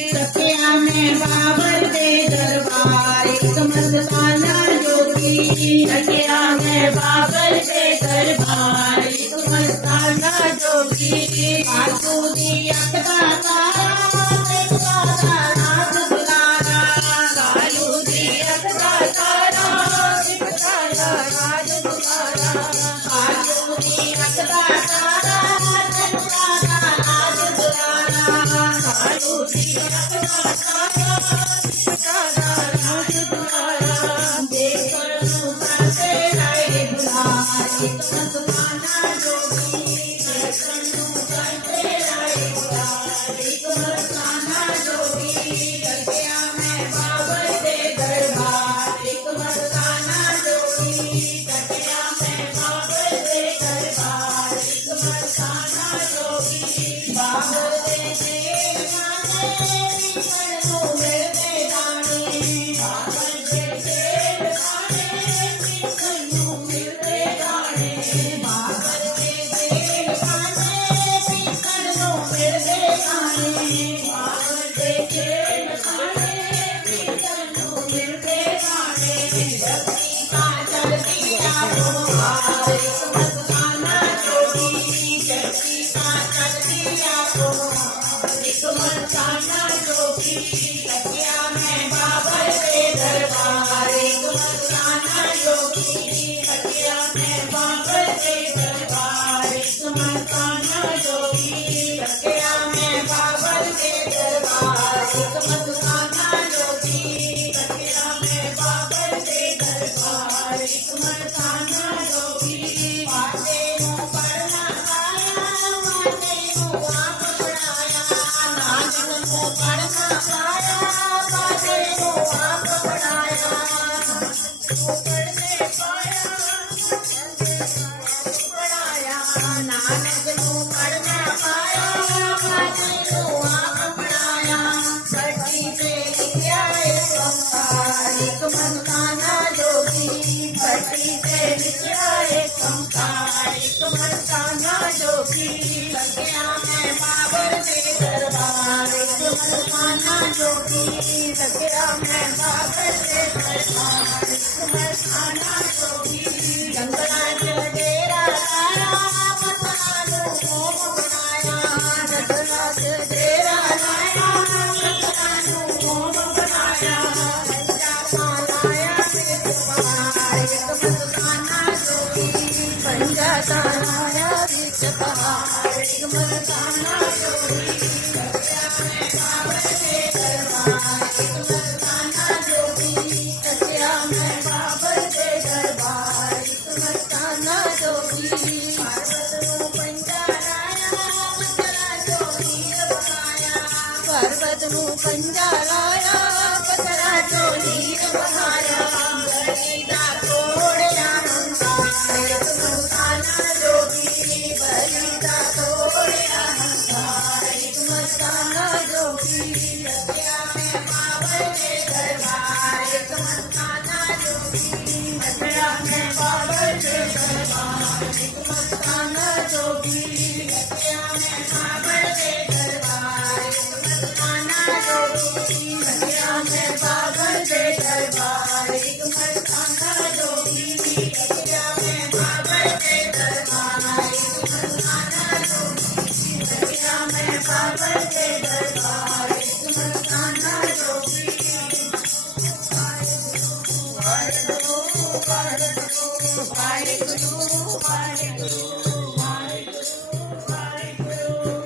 सखिया में बाबर दे दरबार एक मस्ताना जोगी। सखिया में बाबर दे दरबार एक मस्ताना जोगी। कालू दी अख दा तारा देखदा नाथ दुलारा। कालू दी अख दा तारा देखदा नाथ दुलारा। कालू दी अख दा तारा देखदा नाथ दुलारा। कालू दी अख दा तारा देखदा नाथ दुलारा। देखण नूं करते रहे दुलार एक मस्ताना जोगी। देखण नूं करते रहे दुलार एक मस्ताना जोगी। सखिया में बाबर दे दरबार एक मस्ताना जोगी। सखिया में बाबर दे दरबार एक मस्ताना जोगी। बाबर दे जेल खाने विकण नूं मिलदे गाणे। बाबर दे जेल खाने विकण नूं मिलदे गाणे। बाबर दे जेल खाने विकण नूं मिलदे गाणे। बाबर दे जेल खाने विकण नूं मिलदे गाणे। जगती का चलती आपो हार एक मस्ताना जोगी। जगती का चलती आपो हार एक मस्ताना जोगी। सखिया में बाबर दे दरबार एक मस्ताना जोगी। सखिया में बाबर दे दरबार एक मस्ताना जोगी। सखिया में बाबर दे दरबार एक मस्ताना जोगी। सखिया में बाबर दे दरबार एक मस्ताना जोगी। बाटे नूं पढ़ना आया बाटे नूं आप पढ़ाया। नानक नूं पढ़ना आया बाटे नूं आप पढ़ाया। पढ़ने पाया पढ़ाया। नानक नूं पढ़ना पाया बाटे नूं आप पढ़ाया। पट्टी ते लिखिया एक ओंकार एक मस्ताना जोगी। पट्टी ते लिखिया एक ओंकार एक मस्ताना जोगी। सखिया में बाबर दे दरबार एक मस्ताना जोगी। सखिया में बाबर दे दरबार एक मस्ताना जोगी। जंगलां च डेरा लाया मतां नूं मोम बनाया। जंगलां च डेरा लाया मतां नूं मोम बनाया। पंजा लाया विच पहाड़ एक मस्ताना जोगी। पंजा लाया विच पहाड़ एक मस्ताना जोगी। सखिया में बाबर दे दरबार एक मस्ताना जोगी। सखिया में बाबर दे दरबार एक मस्ताना जोगी। पर्वत नूं पंजा लाया पत्थरां चों हीर बहाया। पर्वत नूं पंजा लाया पत्थरां चों हीर बहाया। बली दा तोड़िया हंकार एक मस्ताना जोगी। बली दा तोड़िया हंकार एक मस्ताना जोगी। सखिया में बाबर दे दरबार एक मस्ताना जोगी। सखिया में बाबर दे दरबार एक मस्ताना जोगी। सखिया में बाबर दे दरबार एक मस्ताना जोगी। सखिया में बाबर दे दरबार एक मस्ताना जोगी। सखिया में बाबर दे दरबार एक मस्ताना जोगी। सखिया में बाबर दे दरबार एक मस्ताना जोगी। वाहिगुरू वाहिगुरू वाहिगुरू वाहिगुरू।